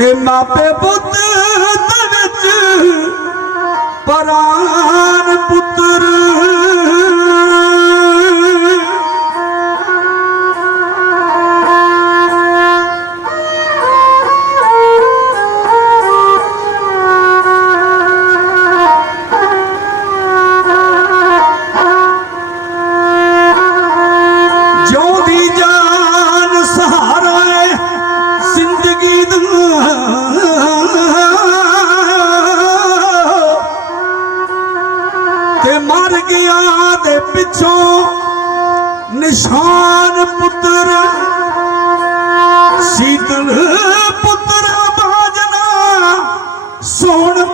मापे पुत मरगिया पिछो निशान पुत्र शीत पुतर, पुतर भाॼा سون